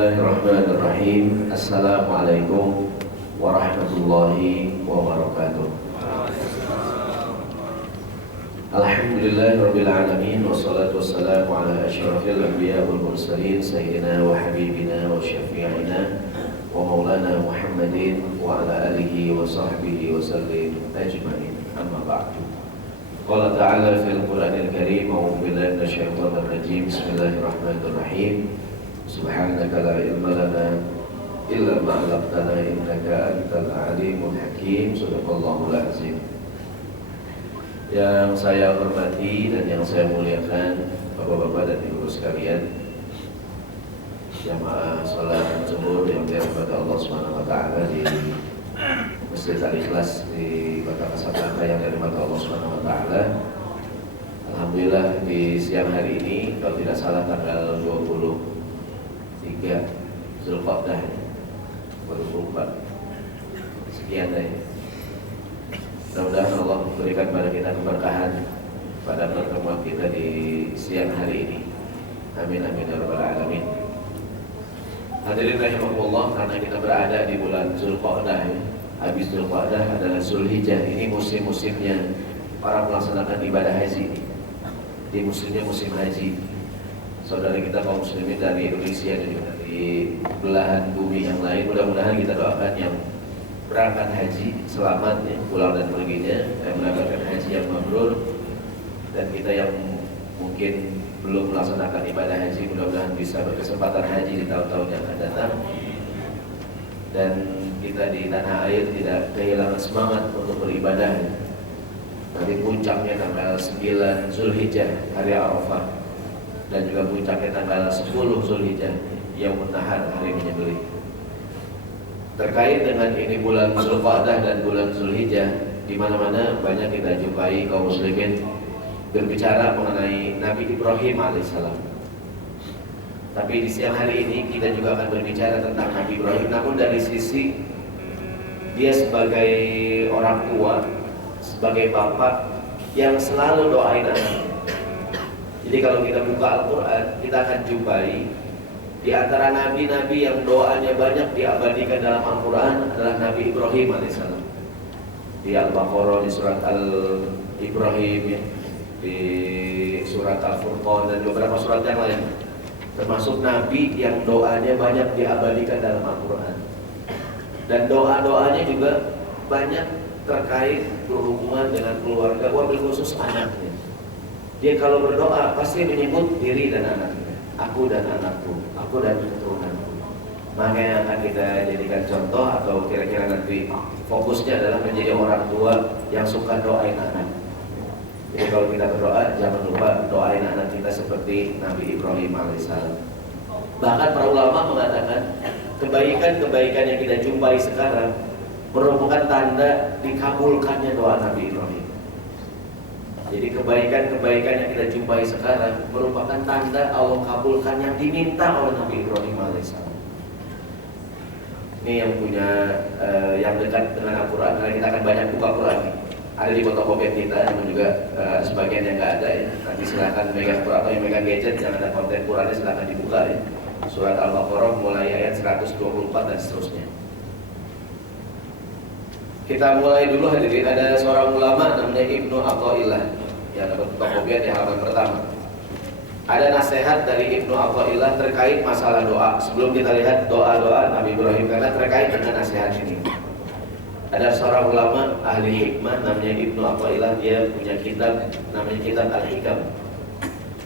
Bismillahirrahmanirrahim. Assalamualaikum warahmatullahi wabarakatuh. Alhamdulillahirabbil alamin wassalatu wassalamu ala asyrafil anbiya wal mursalin sayyidina wa habibina wa syafi'ina wa maulana Muhammadin wa ala alihi wa sahbihi wa sallim ajmain. Amma ba'du. Qala ta'ala fil Qur'anil Karim a'udzu billahi minasyaitonir rajim. Bismillahirrahmanirrahim. Subhanaka la ilma lana illa ma 'allamtana innaka antal alimul hakim. Shadaqallahul azim. Yang saya hormati dan yang saya muliakan Bapak-bapak dan Ibu sekalian, jamaah salat zuhur yang dirahmati Allah Subhanahu wa taala di Masjid Al-Ikhlas di Kota Kasablanka yang dirahmati Allah Subhanahu wa taala. Alhamdulillah di siang hari ini, kalau tidak salah tanggal 23 Zulqa'dah 24 sekian deh. Mudah-mudahan Allah memberikan pada kita keberkahan pada pertemuan kita di siang hari ini. Amin amin ya rabbal alamin. Hadirin rahimakumullah, karena kita berada di bulan Zulqa'dah, habis Zulqa'dah adalah Zulhijjah. Ini musim-musimnya para melaksanakan ibadah haji. Di musimnya musim haji. Saudara kita kaum muslimin dari Indonesia dan juga dari belahan bumi yang lain, mudah-mudahan kita doakan yang berangkat haji selamat ya, pulang dan perginya, dan mendapatkan haji yang mabrur. Dan kita yang mungkin belum melaksanakan ibadah haji, mudah-mudahan bisa berkesempatan haji di tahun-tahun yang akan datang. Dan kita di tanah air tidak kehilangan semangat untuk beribadah. Nanti puncaknya tanggal 9 Zulhijjah, hari Arafah. Dan juga puncaknya tanggal 10 Zulhijjah, yang menahan hari menyembelih. Terkait dengan ini bulan Zulqa'dah dan bulan Zulhijjah, di mana-mana banyak kita jumpai kaum muslimin berbicara mengenai Nabi Ibrahim alaihissalam. Tapi di siang hari ini kita juga akan berbicara tentang Nabi Ibrahim, namun dari sisi dia sebagai orang tua, sebagai bapak yang selalu doain anaknya. Jadi kalau kita buka Al-Quran, kita akan jumpai di antara nabi-nabi yang doanya banyak diabadikan dalam Al-Quran adalah Nabi Ibrahim alaihissalam. Di Al-Baqarah, di surat Al-Ibrahim, di surat Al-Furqan, dan beberapa surat yang lain. Termasuk nabi yang doanya banyak diabadikan dalam Al-Quran. Dan doa-doanya juga banyak terkait berhubungan dengan keluarga, wabil khusus anaknya. Dia kalau berdoa pasti menyebut diri dan anaknya, aku dan anakku, aku dan keturunanku. Makanya akan kita jadikan contoh, atau kira-kira nanti fokusnya adalah menjadi orang tua yang suka doain anak. Jadi kalau kita berdoa, jangan lupa doain anak kita seperti Nabi Ibrahim alaihissalam. Bahkan para ulama mengatakan kebaikan-kebaikan yang kita jumpai sekarang merupakan tanda dikabulkannya doa Nabi Ibrahim. Jadi kebaikan-kebaikan yang kita jumpai sekarang merupakan tanda Allah kabulkan yang diminta oleh Nabi Ibrahim alaihissalam. Ini yang punya yang dekat dengan Al-Quran, karena kita akan banyak buka Quran. Ada di fotokopi kita, namun juga sebagian yang nggak ada ya. Nanti silahkan megang Quran, atau yang megang gadget yang ada konten Qurannya silahkan dibuka ya. Surat Al-Baqarah mulai ayat 124 dan seterusnya. Kita mulai dulu hadirin. Ada seorang ulama namanya Ibnu Athaillah yang dapat fotokopian di halaman pertama. Ada nasihat dari Ibnu Athaillah terkait masalah doa. Sebelum kita lihat doa-doa Nabi Ibrahim, karena terkait dengan nasihat ini. Ada seorang ulama ahli hikmah namanya Ibnu Athaillah, dia punya kitab namanya Kitab Al-Hikam.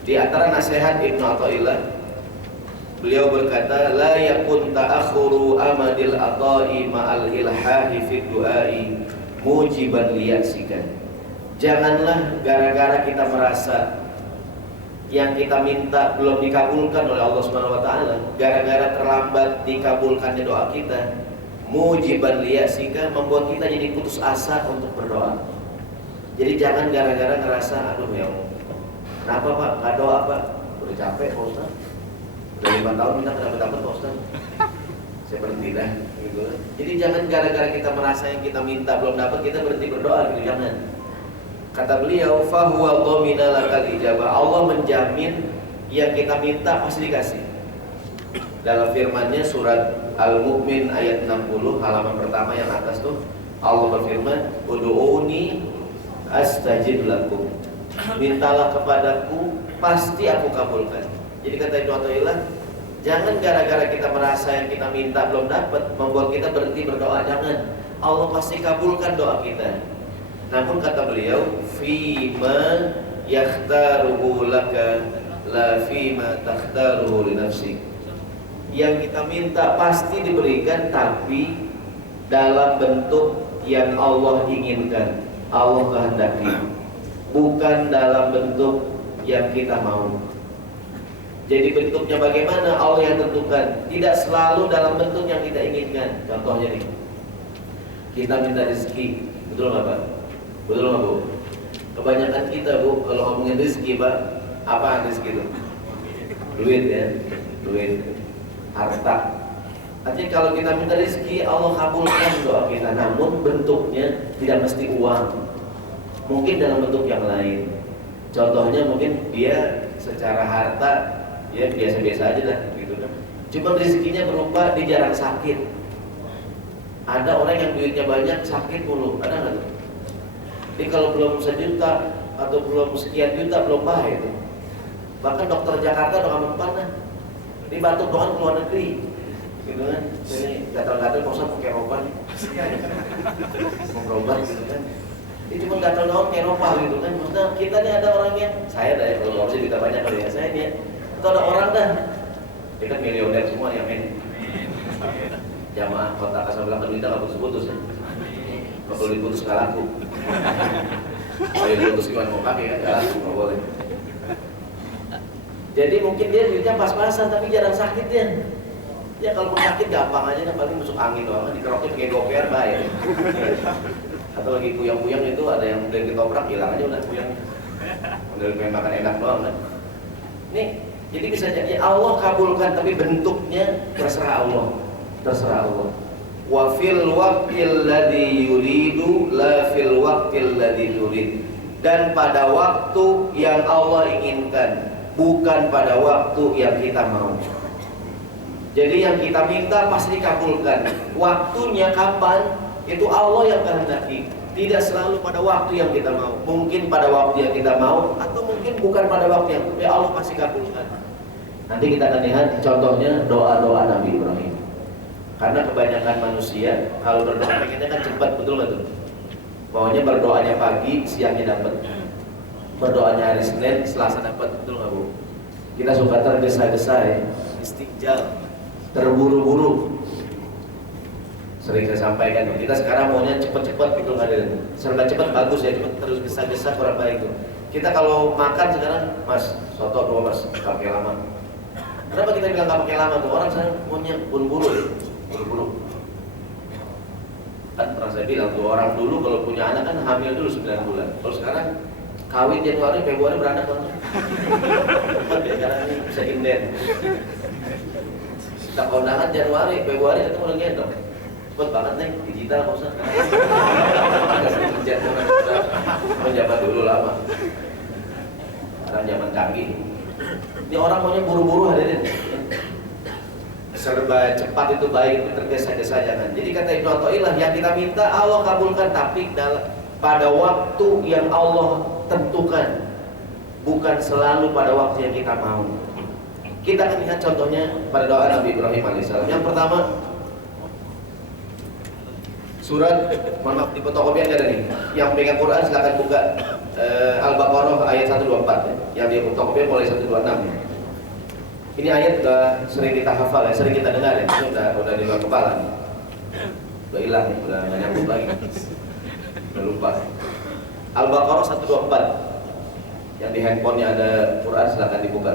Di antara nasihat Ibnu Athaillah, beliau berkata, la yakun ta'akhuru amadil ata'i ma'al ilhahi fid du'ai mujiban liyaksikan. Janganlah gara-gara kita merasa yang kita minta belum dikabulkan oleh Allah Subhanahu wa taala, gara-gara terlambat dikabulkannya doa kita, mujiban liyaksika, membuat kita jadi putus asa untuk berdoa. Jadi jangan gara-gara ngerasa aduh yang kenapa Pak, nggak doa Pak, udah capek Pak Ustaz, udah 5 tahun minta kenapa dapat Pak Ustaz, saya berhenti dah gitu. Jadi jangan gara-gara kita merasa yang kita minta belum dapat, kita berhenti berdoa gitu, jangan. Kata beliau, fahuwa dhamina lakal ijabah. Allah menjamin yang kita minta pasti dikasih. Dalam firman-Nya surat Al-Mu'min ayat 60 halaman pertama yang atas tuh Allah berfirman, "Ud'uni astajib lakum." Mintalah kepadaku, pasti aku kabulkan. Jadi kata Ibnu Athaillah, jangan gara-gara kita merasa yang kita minta belum dapat membuat kita berhenti berdoa. Jangan, Allah pasti kabulkan doa kita. Namun kata beliau, "Fima yakhtaruhu laka la fima takhtaruhu li nafsik." Yang kita minta pasti diberikan, tapi dalam bentuk yang Allah inginkan, Allah kehendaki, bukan dalam bentuk yang kita mau. Jadi bentuknya bagaimana Allah yang tentukan, tidak selalu dalam bentuk yang kita inginkan. Contohnya nih, kita minta rezeki, betul nggak Pak? Betul nggak Bu? Kebanyakan kita Bu, kalau ngomongin rezeki Pak, apa rezeki itu? Duit ya, duit, harta. Artinya kalau kita minta rezeki, Allah kabulkan doa kita. Namun bentuknya tidak mesti uang, mungkin dalam bentuk yang lain. Contohnya mungkin dia secara harta ya biasa-biasa aja lah gitu kan. Cuma rezekinya berupa dia jarang sakit. Ada orang yang duitnya banyak sakit mulu, ada nggak tuh? Jadi kalau belum 1 juta atau belum sekian juta belum bahaya itu. Bahkan dokter Jakarta udah nggak mempan lah. Ini batuk doang keluar negeri, gitu kan? Ini gatal-gatal nggak usah pakai obat, mau berobat gitu kan? Ini cuma gatal doang kayak Eropa gitu kan? Maksudnya kita nih ada orang yang saya dah ya, kalau opsi kita banyak kali ya saya nih ya. Atau ada orang dah, kita miliuner semua ya men. Jamaah kota Kasablanka kita nggak putus-putus ya. Kalau diputus nggak laku. Kalau diputus gimana mau pakai kan nggak laku, nggak boleh. Jadi mungkin dia duitnya pas-pasan tapi jarang sakit ya. Ya kalau sakit gampang aja kan, paling masuk angin doang, dikerokin pakai goper bayar. Atau lagi kuyang-kuyang itu ada yang udah ditoprak hilang aja udah kuyang. Udah pengen makan enak doang kan. Nih, jadi bisa jadi Allah kabulkan tapi bentuknya terserah Allah. Terserah Allah. Wa fil waqtil ladzi yuridu la fil waqtil ladzi turid. Dan pada waktu yang Allah inginkan, bukan pada waktu yang kita mau. Jadi yang kita minta pasti dikabulkan. Waktunya kapan? Itu Allah yang kehendaki. Tidak selalu pada waktu yang kita mau. Mungkin pada waktu yang kita mau, atau mungkin bukan pada waktu yang Allah pasti kabulkan. Nanti kita akan lihat contohnya doa-doa Nabi Ibrahim. Karena kebanyakan manusia kalau berdoa pengennya kan cepat, betul nggak tuh? Pokoknya berdoanya pagi, siangnya dapat. Berdoanya hari Senin, Selasa dapat, betul nggak Bu? Kita suka tergesa-gesa ya, istijal, terburu-buru. Sering saya sampaikan, kita sekarang maunya cepat-cepat, betul nggak ada? Serba cepat bagus ya, cuma terus gesa-gesa kurang baik tuh. Kita kalau makan sekarang, Mas, soto dua Mas, pakai lama. Kenapa kita bilang nggak pakai lama tuh? Orang sekarang maunya buru-buru ya. Buru-buru. Kan pernah saya bilang tuh, orang dulu kalau punya anak kan hamil dulu 9 bulan. Kalau sekarang kawin Januari, Februari beranak kan. Sekarang ini bisa inden. Kita kondangan Januari, Februari itu mulai gendong. Cepet banget nih, digital nggak usah. Zaman dulu lama. Sekarang zaman canggih. Ini orang maunya buru-buru hadirin. Serba cepat itu baik, itu tergesa-gesa jangan. Jadi kata Ibnu Athaillah, yang kita minta Allah kabulkan, tapi pada waktu yang Allah tentukan, bukan selalu pada waktu yang kita mau. Kita akan lihat contohnya pada doa Nabi Ibrahim alaihissalam. Yang pertama, surat, maaf di fotokopian ada nih. Yang pegang Quran silakan buka Al-Baqarah ayat 124 ya. Yang di fotokopian mulai 126. Ini ayat sudah sering kita hafal ya, sering kita dengar ya. Ini udah di luar kepala. Udah hilang ya, udah nggak nyambung lagi. Udah lupa. Al-Baqarah 124. Yang di handphonenya ada Quran silakan dibuka.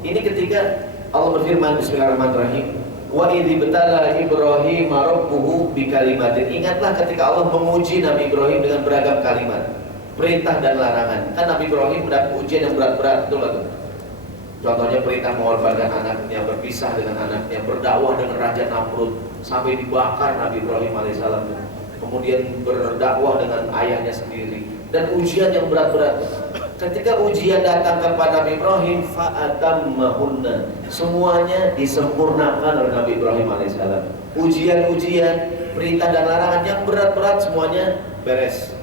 Ini ketika Allah berfirman, Bismillahirrahmanirrahim. Wa idzi betala Ibrahim rabbuhu bikalimatin. Ingatlah ketika Allah menguji Nabi Ibrahim dengan beragam kalimat, perintah dan larangan. Kan Nabi Ibrahim mendapat ujian yang berat-berat, betul nggak tuh? Contohnya perintah mengorbankan anaknya, berpisah dengan anaknya, berdakwah dengan Raja Namrud sampai dibakar Nabi Ibrahim alaihissalam. Kemudian berdakwah dengan ayahnya sendiri dan ujian yang berat-berat. Ketika ujian datang kepada Nabi Ibrahim, fa'atammahunna, semuanya disempurnakan oleh Nabi Ibrahim alaihissalam. Ujian-ujian, perintah dan larangan yang berat-berat semuanya beres.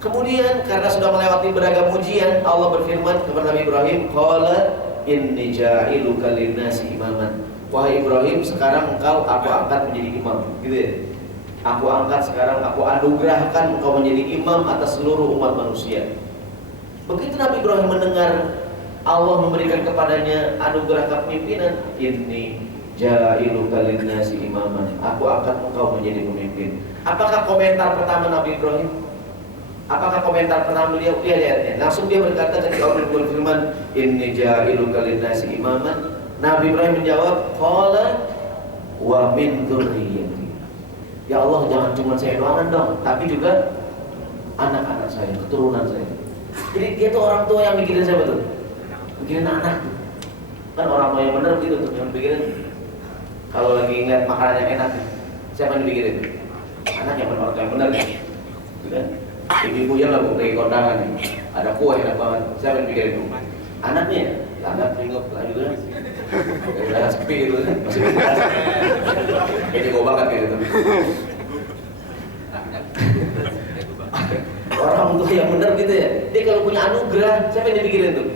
Kemudian karena sudah melewati beragam ujian, Allah berfirman kepada Nabi Ibrahim, qala inni ja'iluka lin-nasi imaman. Wahai Ibrahim, sekarang engkau aku angkat menjadi imam, gitu ya. Aku angkat sekarang, aku anugerahkan engkau menjadi imam atas seluruh umat manusia. Begitu Nabi Ibrahim mendengar Allah memberikan kepadanya anugerah kepemimpinan, inni ja'iluka lin-nasi imaman, aku angkat engkau menjadi pemimpin. Apakah komentar pertama Nabi Ibrahim? Apakah komentar pertama beliau? Lihatnya, langsung dia berkata ketika Allah berfirman, inni ja'iluka lin-nasi imaman. Nabi Ibrahim menjawab, qala wa min dzurriyyati. Ya Allah, jangan cuma saya doakan dong, tapi juga anak-anak saya, keturunan saya. Jadi dia tuh orang tua yang mikirin siapa tuh? Mikirin anak tuh. Kan orang tua yang benar gitu tuh, yang mikirin kalau lagi ngeliat makanan yang enak, siapa yang mikirin? Anak yang benar, orang tua yang benar kan? Gitu kan? Ibu-ibu yang lagi kondangan nih, ada kue enak banget, siapa yang mikirin tuh? Anaknya ya? Anak ringop lah juga. Udah sepi gitu kan? Masih berasa. Kayaknya gue banget kayak gitu. Orang tua yang benar gitu ya. Dia kalau punya anugerah, siapa yang dipikirin tuh?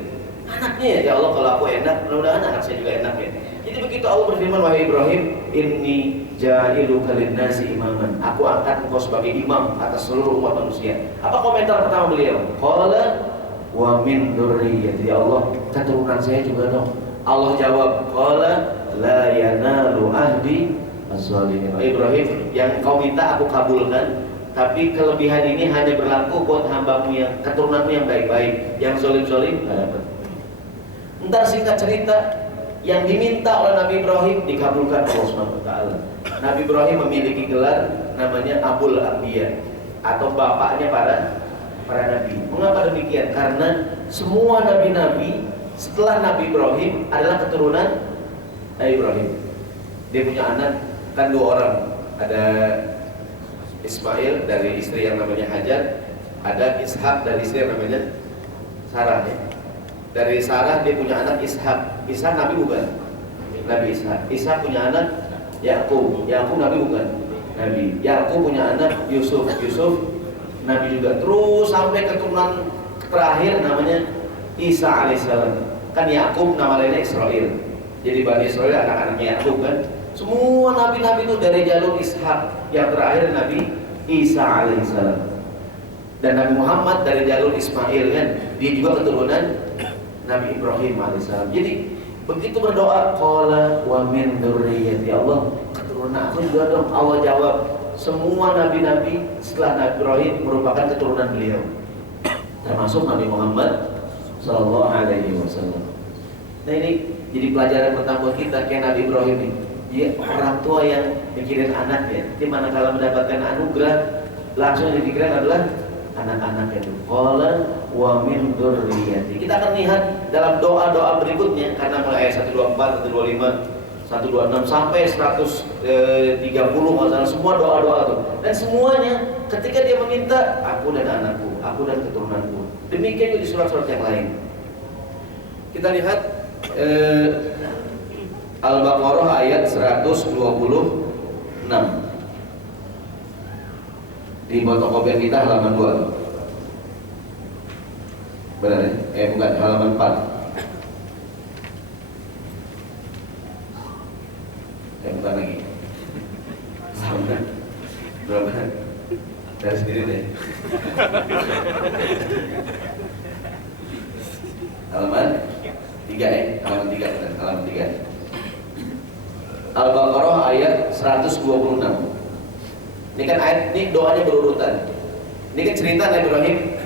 Anaknya ya. Ya Allah, kalau aku enak, mudah-mudahan anak saya juga enak ya. Jadi begitu Allah berfirman, wahai Ibrahim, inni ja'iluka lin-nasi imaman. Aku angkat engkau sebagai imam atas seluruh umat manusia. Apa komentar pertama beliau? Qala wa min dzurriyyati. Ya Allah, keturunan saya juga dong. Allah jawab, qala la yanalu ahdi az-zalimin. Ibrahim, yang kau minta aku kabulkan. Tapi kelebihan ini hanya berlaku buat hambamu yang keturunanmu yang baik-baik. Yang zolim-zolim nggak dapat. Ntar singkat cerita, yang diminta oleh Nabi Ibrahim dikabulkan Allah Subhanahu wa taala. Nabi Ibrahim memiliki gelar namanya Abul Anbiya, atau bapaknya para nabi. Mengapa demikian? Karena semua nabi-nabi setelah Nabi Ibrahim adalah keturunan Nabi Ibrahim. Dia punya anak kan 2 orang. Ada Ismail dari istri yang namanya Hajar, ada Ishak dari istri yang namanya Sarah ya. Dari Sarah dia punya anak Ishak. Ishak Nabi bukan? Nabi Ishak. Ishak punya anak Yakub. Yakub Nabi bukan? Nabi. Yakub punya anak Yusuf. Yusuf Nabi juga. Terus sampai keturunan terakhir namanya Isa alaihissalam. Kan Yakub nama lainnya Israel. Jadi Bani Israel anak-anaknya Yakub kan. Semua nabi-nabi itu dari jalur Ishak. Yang terakhir Nabi Isa alaihissalam. Dan Nabi Muhammad dari jalur Ismail kan. Dia juga keturunan Nabi Ibrahim alaihissalam. Jadi begitu berdoa, qala wa min dzurriyyati, ya Allah, keturunan aku juga dong. Allah jawab, semua nabi-nabi setelah Nabi Ibrahim merupakan keturunan beliau. Termasuk Nabi Muhammad sallallahu alaihi wasallam. Nah ini jadi pelajaran tentang buat kita kayak Nabi Ibrahim ini. Dia orang tua yang mikirin anaknya. Di mana kalau mendapatkan anugerah langsung yang dipikirin adalah anak-anak itu. Qala wa min dzurriyyati. Kita akan lihat dalam doa-doa berikutnya karena mulai ayat 124, 125, 126 sampai 130 masalah semua doa-doa itu. Dan semuanya ketika dia meminta aku dan anakku, aku dan keturunanku. Demikian juga di surat-surat yang lain. Kita lihat Al-Baqarah ayat 126. Di fotokopian kita halaman 2. Benar ya? Bukan, halaman 4. Bukan lagi. Halaman berapa? Dari sendiri deh. Halaman 3 ya? Halaman 3 benar, halaman 3. Al-Baqarah ayat 126. Ini kan ayat, ini doanya berurutan. Ini kan cerita Nabi Ibrahim.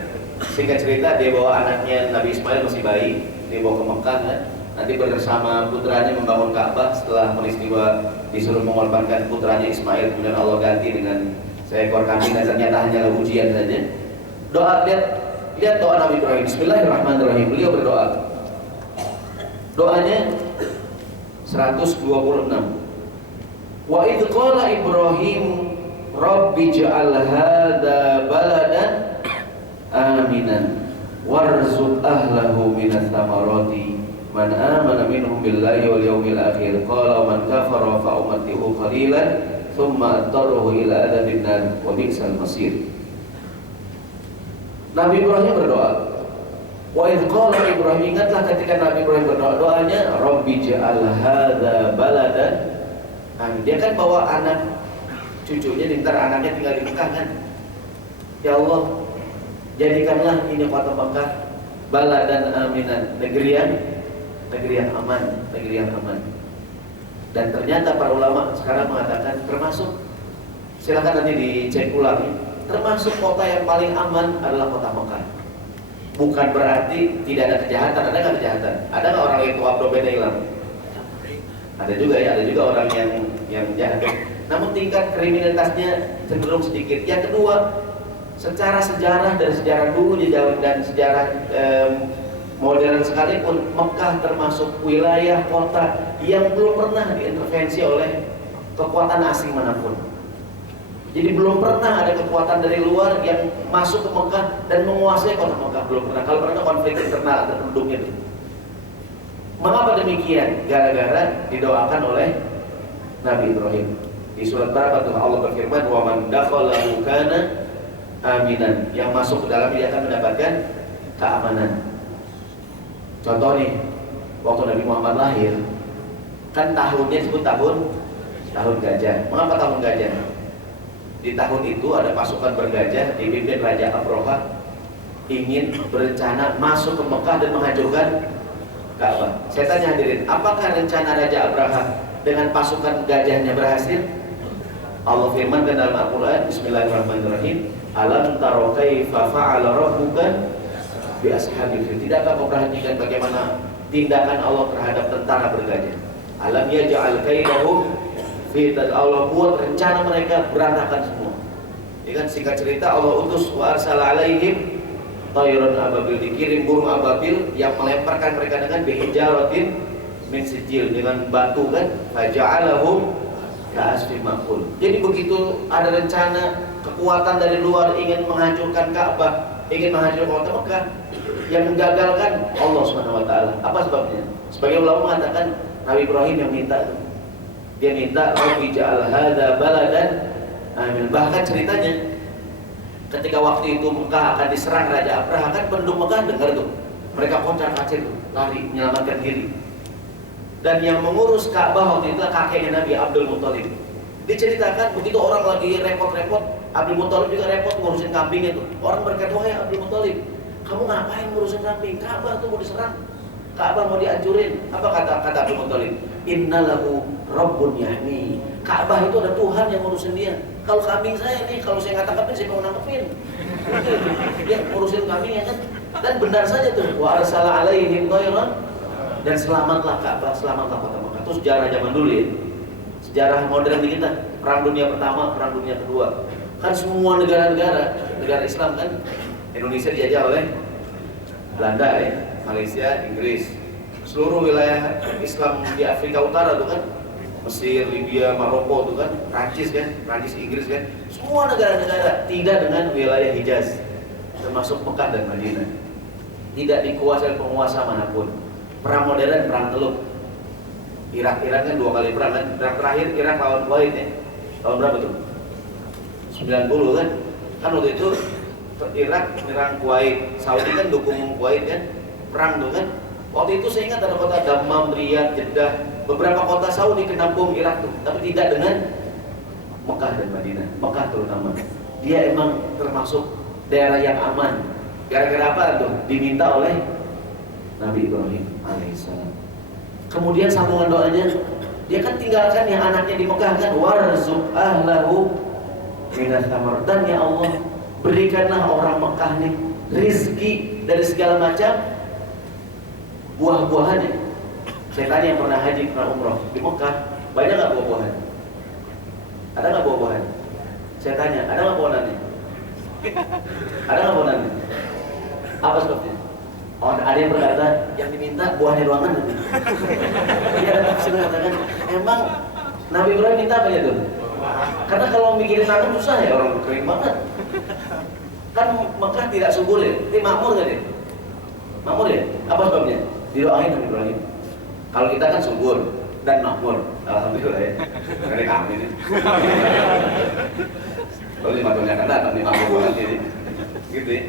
Singkat cerita, dia bawa anaknya Nabi Ismail masih bayi, dia bawa ke Mekah kan? Nanti bersama putranya membangun Ka'bah. Setelah peristiwa disuruh mengorbankan putranya Ismail, kemudian Allah ganti dengan seekor kambing dan ternyata hanyalah ujian saja. Doa, lihat doa Nabi Ibrahim. Bismillahirrahmanirrahim. Beliau berdoa. Doanya 126. Wa idh qala Ibrahim Rabbi ja'al hadha baladan aminan warzuq ahlahu minats thamarati man amana minhum billahi wal yawmil akhir qala man kafara fa umatti'u qalilan thumma attaruhu ila adabin nar wa bi'sal masir. Nabi Ibrahim berdoa. Wa idh qala Ibrahim, ingatlah ketika Nabi Ibrahim berdoa, doanya Rabbi ja'al hadza baladan amin. Dia kan bawa anak cucunya, ntar anaknya tinggal di Mekah kan. Ya Allah, jadikanlah ini kota Mekah baladan aminan, negeri yang aman, negeri yang aman. Dan ternyata para ulama sekarang mengatakan termasuk, silakan nanti dicek ulang, termasuk kota yang paling aman adalah kota Mekah. Bukan berarti tidak ada kejahatan. Ada nggak kejahatan? Ada nggak orang yang tua dompetnya hilang? Ada juga ya, ada juga orang yang jahat. Namun tingkat kriminalitasnya cenderung sedikit. Yang kedua, secara sejarah dan sejarah dulu dan sejarah modern sekalipun, Mekah termasuk wilayah kota yang belum pernah diintervensi oleh kekuatan asing manapun. Jadi belum pernah ada kekuatan dari luar yang masuk ke Mekah dan menguasai kota Mekah, belum pernah. Kalau pernah konflik internal antar penduduknya itu. Mengapa demikian? Gara-gara didoakan oleh Nabi Ibrahim. Di surat berapa tuh Allah berfirman, "Wa man dakhalahu kana aminan." Yang masuk ke dalam dia akan mendapatkan keamanan. Contoh nih, waktu Nabi Muhammad lahir, kan tahunnya disebut tahun gajah. Mengapa tahun gajah? Di tahun itu ada pasukan bergajah dipimpin Raja Abraha ingin berencana masuk ke Mekah dan menghancurkan Ka'bah. Saya tanya hadirin, apakah rencana Raja Abraha dengan pasukan gajahnya berhasil? Allah firmankan dalam Al-Quran, Bismillahirrahmanirrahim, Alam taro kaifa fa'ala rabbuka bi ashabil fil. Tidakkah kau perhatikan bagaimana tindakan Allah terhadap tentara bergajah? Alam yaj'al kaidahum fi, Allah buat rencana mereka berantakan semua. Ya kan, singkat cerita Allah utus wa arsala alaihim tayran ababil, dikirim burung ababil yang melemparkan mereka dengan bihijaratin min sijil, dengan batu kan, faja'alahum ka'asfin ma'kul. Jadi begitu ada rencana kekuatan dari luar ingin menghancurkan Ka'bah, ingin menghancurkan kota Mekah, yang menggagalkan Allah Subhanahu wa taala. Apa sebabnya? Sebagian ulama mengatakan Nabi Ibrahim yang minta itu. Dia minta Rabbi ja'al hadza baladan amin. Bahkan ceritanya ketika waktu itu Mekah akan diserang Raja Abraha, kan penduduk Mekah dengar tuh, mereka kocar-kacir tuh, lari menyelamatkan diri. Dan yang mengurus Ka'bah waktu itu kakeknya Nabi Abdul Muthalib. Diceritakan begitu orang lagi repot-repot, Abdul Muthalib juga repot ngurusin kambingnya tuh. Orang berkata, wahai Abdul Muthalib, kamu ngapain ngurusin kambing? Ka'bah tuh mau diserang, Ka'bah mau dihancurin. Apa kata Abdul Muthalib? Innalahu Rabbun yahmi. Ka'bah itu ada Tuhan yang ngurusin dia. Kalau kambing saya nih, kalau saya nggak tangkapin, saya mau nangkepin. Dia ngurusin kambing ya kan. Dan benar saja tuh, wa arsala alaihim tayran, dan selamatlah Ka'bah, selamatlah kota Mekah. Itu sejarah zaman dulu ya. Sejarah modern di kita, perang dunia pertama, perang dunia kedua. Kan semua negara Islam kan, Indonesia dijajah oleh Belanda ya, Malaysia, Inggris. Seluruh wilayah Islam di Afrika Utara tuh kan, Mesir, Libya, Maroko tuh kan, Prancis kan, Inggris kan, semua negara-negara tidak dengan wilayah Hijaz, termasuk Mekah dan Madinah, tidak dikuasai penguasa manapun. Perang modern, perang Teluk. Irak kan 2 kali perang kan. Perang terakhir Irak lawan Kuwait ya. Tahun berapa tuh? 90 kan. Kan waktu itu Irak menyerang Kuwait, Saudi kan dukung Kuwait kan, perang tuh kan. Waktu itu saya ingat ada kota Dammam, Riyadh, Jeddah, beberapa kota Saudi kenampung Irak tuh, tapi tidak dengan Mekah dan Madinah. Mekah terutama, dia emang termasuk daerah yang aman. Gara-gara apa tuh? Diminta oleh Nabi Ibrahim alaihissalam. Kemudian sambungan doanya, dia kan tinggalkan yang anaknya di Mekah kan, warzuq ahlahu minats thamar, dan ya Allah berikanlah orang Mekah nih rizki dari segala macam buah-buahannya. Saya tanya yang pernah haji, pernah umroh di Mekah, banyak nggak buah-buahan? Ada nggak buah-buahan? Saya tanya, ada nggak pohonannya? Ada nggak pohonannya? Apa sebabnya? Oh, ada yang berkata yang diminta buahnya doang kan? Dia ada tafsir mengatakan, emang Nabi Ibrahim minta apa ya tuh? Karena kalau mikirin nanam susah ya, orang kering banget. Kan Mekah tidak subur ya, ini makmur kan ya? Makmur ya? Apa sebabnya? Didoain Nabi Ibrahim. Kalau kita kan subur dan makmur, alhamdulillah ya. Dari kami ini. Kalau 5 tahun yang akan datang nih makmur nanti ini. Gitu ya.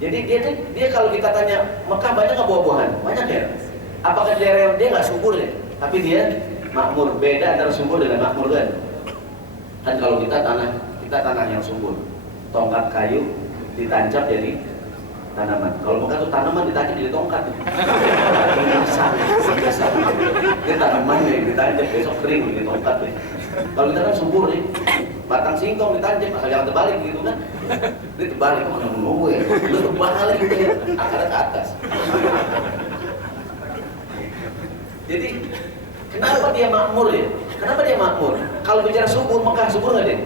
Jadi dia kalau kita tanya Mekah banyak nggak buah-buahan? Banyak ya. Apakah di daerah dia nggak subur ya? Tapi dia makmur. Beda antara subur dengan makmur kan? Kan kalau kita tanah yang subur, tongkat kayu ditancap jadi tanaman. Kalau Mekah tuh tanaman ditancap jadi tongkat. Biasa. Dia tanaman nih ditancap besok kering jadi tongkat nih. Kalau kita kan subur nih, batang singkong ditancap, asal jangan terbalik gitu kan? Dia terbalik kok nggak menunggu ya? Lu terbalik gitu ya, akarnya ke atas. Jadi kenapa dia makmur ya? Kenapa dia makmur? Kalau bicara subur, Mekah subur nggak dia?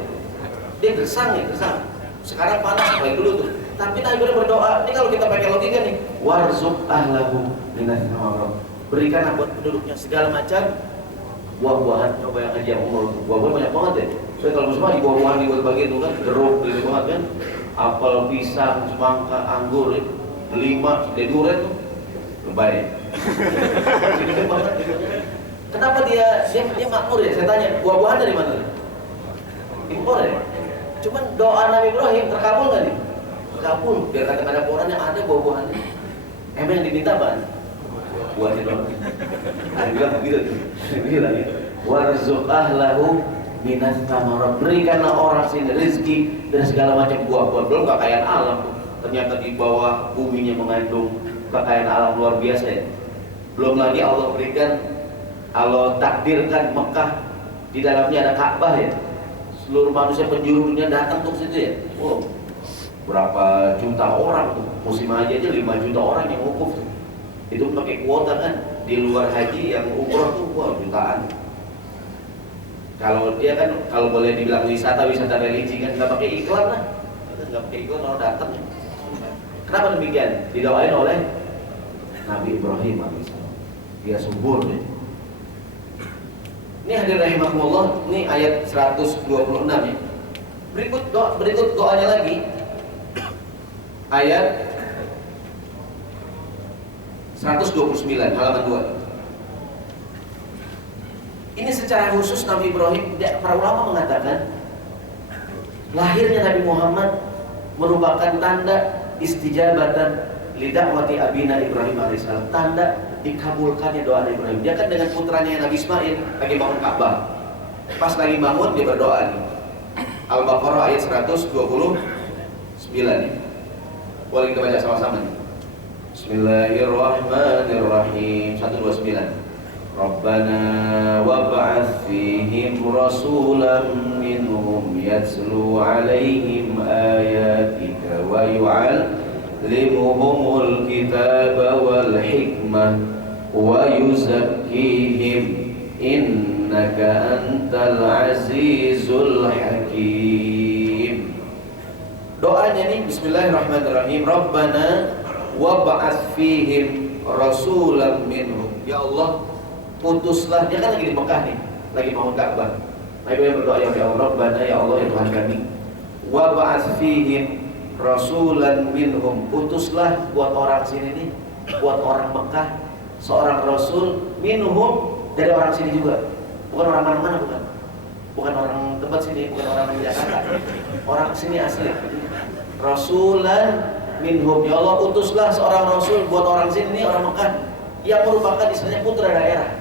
Dia gersang ya, gersang. Sekarang panas kayak dulu tuh. Tapi Nabi Ibrahim berdoa. Ini kalau kita pakai logika nih, warzuq ahlahu minas thamarah. Berikanlah buat penduduknya segala macam buah-buahan. Coba yang aja umur buah-buahan banyak banget ya. Saya kalau semua di buah-buahan di bagian itu kan jeruk gitu banget kan. Apel, pisang, semangka, anggur, delima, durian tuh lebay. Kenapa dia makmur ya? Saya tanya, buah-buahan dari mana? Impor ya? Cuman doa Nabi Ibrahim terkabul nggak nih? Terkabul. Biar kata ada orang yang ada buah-buahannya. Emang yang diminta apa? Buahnya doang. Dia bilang begitu tuh. Dia bilang ya. Warzuq ahlahu minas thamarah. Berikanlah orang sini rezeki dan segala macam buah-buahan. Belum kekayaan alam. Ternyata di bawah buminya mengandung kekayaan alam luar biasa ya. Belum lagi Allah berikan, Allah takdirkan Mekah di dalamnya ada Ka'bah ya. Seluruh manusia penjuru dunia datang tuh situ ya. Wow, berapa juta orang tuh. Musim haji aja 5 juta orang yang wukuf tuh. Itu pakai kuota kan. Di luar haji yang umroh tuh wow, jutaan. Kalau dia kan kalau boleh dibilang wisata religi kan nggak pakai iklan lah. Nggak pakai iklan orang datang. Kenapa demikian? Didoain oleh Nabi Ibrahim alaihissalam. Dia subur nih. Ini hadir rahimahumullah, ini ayat 126 ya. Berikut doanya lagi. Ayat 129 halaman 2. Ini secara khusus Nabi Ibrahim, para ulama mengatakan lahirnya Nabi Muhammad merupakan tanda istijabatan lidakwati abina Ibrahim alaihissalam, tanda dikabulkannya doa Nabi Ibrahim. Dia kan dengan putranya Nabi Ismail lagi bangun Ka'bah. Pas lagi bangun dia berdoa nih. Al-Baqarah ayat 129 nih. Boleh kita baca sama-sama nih. Bismillahirrahmanirrahim. 129. Rabbana wab'ats fihim rasulan minhum yatslu 'alaihim ayatika wa yu'allimuhumul kitaba wal hikmah wa yuzakkihim innaka antal azizul hakim. Doanya nih bismillahirrahmanirrahim. Rabbana wab'ats fihim rasulan minhum. Ya Allah, putuslah. Dia kan lagi di Mekah nih, lagi bangun Ka'bah. Nabi yang berdoa, ya Allah, Rabbana, ya Allah, ya Tuhan kami, wab'ats fihim rasulan minhum. Putuslah buat orang sini nih, buat orang Mekah seorang rasul minhum, dari orang sini juga. Bukan orang mana-mana, bukan orang tempat sini, bukan orang Jakarta, orang sini asli. Rasulan minhum, ya Allah, utuslah seorang rasul buat orang sini nih, orang Mekah yang merupakan istilahnya putra daerah.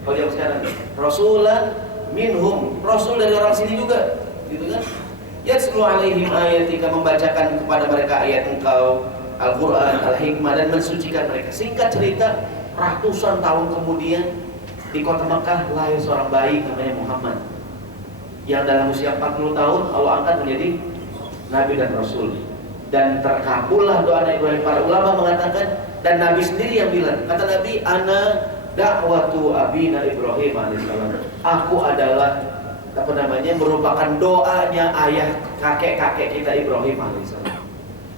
Kalau yang sekarang rasulan minhum, rasul dari orang sini juga, gitu kan? Yatslu alaihim ayatika, membacakan kepada mereka ayat Engkau, Al-Quran, Al-Hikmah, dan mensucikan mereka. Singkat cerita, ratusan tahun kemudian di kota Mekah lahir seorang bayi namanya Muhammad, yang dalam usia 40 tahun Allah angkat menjadi Nabi dan Rasul. Dan terkabullah doa Nabi Ibrahim. Para ulama mengatakan, dan Nabi sendiri yang bilang, kata Nabi, ana da'watu abina Ibrahim alaihissalam. Aku adalah merupakan doanya ayah kakek kita Ibrahim alaihissalam.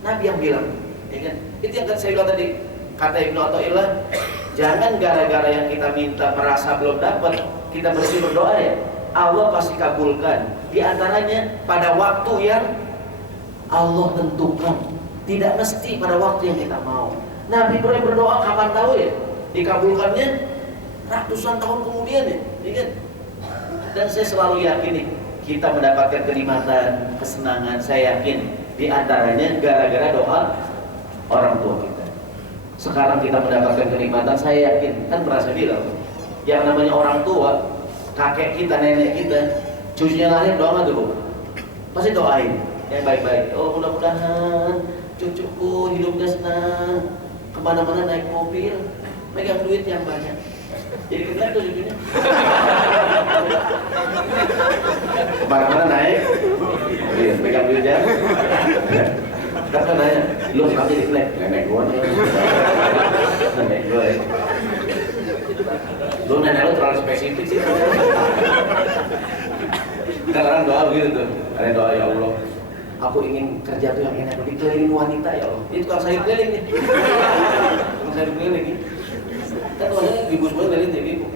Nabi yang bilang, ya kan? Itu yang saya bilang tadi, kata Ibnu Athaillah, jangan gara-gara yang kita minta merasa belum dapat, kita mesti berdoa ya. Allah pasti kabulkan. Di antaranya pada waktu yang Allah tentukan, tidak mesti pada waktu yang kita mau. Nabi Ibrahim berdoa kapan tahu ya? Dikabulkannya ratusan tahun kemudian ya, kan? Dan saya selalu yakin nih, kita mendapatkan kenikmatan, kesenangan, saya yakin di antaranya gara-gara doa orang tua kita. Sekarang kita mendapatkan kenikmatan, saya yakin, kan pernah saya bilang, yang namanya orang tua, kakek kita, nenek kita, cucunya lahir doa nggak tuh? Pasti doain yang baik-baik. Oh, mudah-mudahan cucuku hidupnya senang, kemana-mana naik mobil, megang duit yang banyak. Jadi kita tuh cucunya kemana-mana naik mobil, megang duit ya. Kan nanya, lu kenapa jadi flag? Nenek gua nih. Nenek gua ya. Lu nenek lu terlalu spesifik sih. Kan orang doa begitu tuh. Ada doa, ya Allah, aku ingin kerja tuh yang enak, dikelilingin wanita ya Allah. Itu tukang sayur keliling nih. Tukang sayur keliling nih. Kan tuanya ibu semua keliling jadi ibu.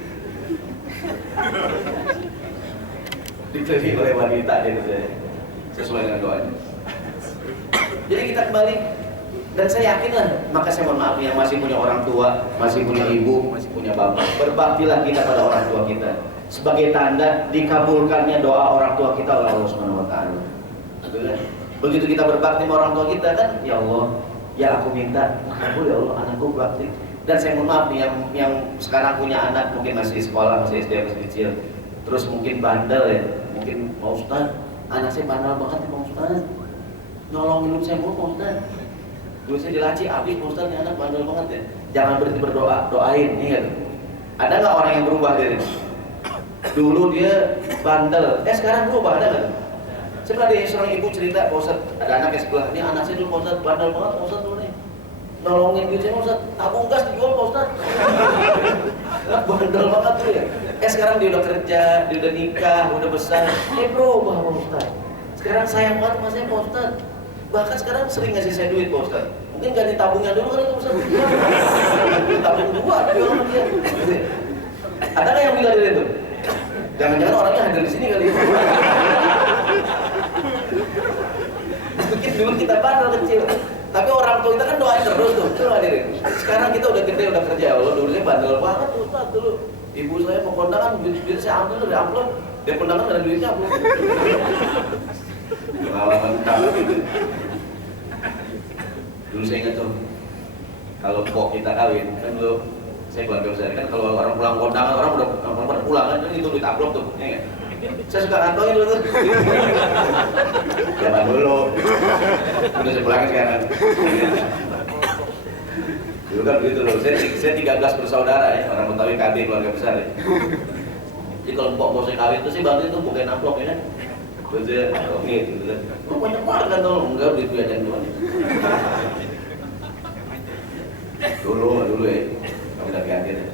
Dikelilingi oleh wanita gitu ya. Sesuai dengan doanya. Jadi kita kembali, dan saya yakin lah, maka saya mohon maaf yang masih punya orang tua, masih punya ibu, masih punya bapak, berbaktilah kita pada orang tua kita sebagai tanda dikabulkannya doa orang tua kita oleh Allah Subhanahu wa taala. Begitu kita berbakti sama orang tua kita kan, ya Allah, ya aku minta kabul ya Allah anakku berbakti. Dan saya mohon maaf nih yang sekarang punya anak mungkin masih sekolah, masih SD, masih kecil, terus mungkin bandel ya, mungkin Pak Ustaz, anak saya bandel banget nih Pak Ustaz, nolongin hidup saya mulu Pak Ustaz, duit saya dilaci habis Pak Ustaz, ini anak bandel banget ya. Jangan berhenti berdoa, doain, ingat. Ada nggak orang yang berubah dari dulu dia bandel, sekarang berubah, ada nggak? Saya pernah ada seorang ibu cerita, Pak Ustaz, ada anaknya sebelah, ini anak saya dulu Pak Ustaz, bandel banget Pak Ustaz dulu nih, nolongin duit saya Pak Ustaz, tabung gas dijual Pak Ustaz. Bandel banget tuh ya. Sekarang dia udah kerja, dia udah nikah, udah besar, berubah Pak Ustaz. Sekarang sayang banget sama saya Pak Ustaz. Bahkan sekarang sering ngasih saya duit Pak Ustaz. Mungkin ganti tabungnya dulu kali Pak Ustaz. Tabung dua, jual sama dia. Ada nggak yang bilang dari itu? Jangan-jangan orangnya hadir di sini kali ya. Mungkin dulu kita bandel kecil, tapi orang tua kita kan doain terus tuh. Tuh hadirin. Sekarang kita udah gede, udah kerja. Allah dulu saya bandel banget Ustaz dulu. Ibu saya mau kondangan, duit saya ambil dari amplop. Dia kondangan ada duitnya amplop. Pengalaman kami gitu. Dulu saya ingat tuh, kalau kok kita kawin kan dulu saya keluarga besar kan, kalau orang pulang kondangan orang udah pulang kan itu duit amplop tuh, ya nggak? Saya suka kantongin dulu tuh. Zaman dulu, udah saya pulangin sekarang. Dulu kan begitu loh. Saya 13 bersaudara ya, orang Betawi KB keluarga besar ya. Jadi kalau mpok mau saya kawin tuh saya bantuin tuh bukain amplop ya kan. Terus dia, oke gitu kan. Lu banyak banget kan tolong, enggak duit gue aja doang. Dulu ya, kamu udah yakin ya.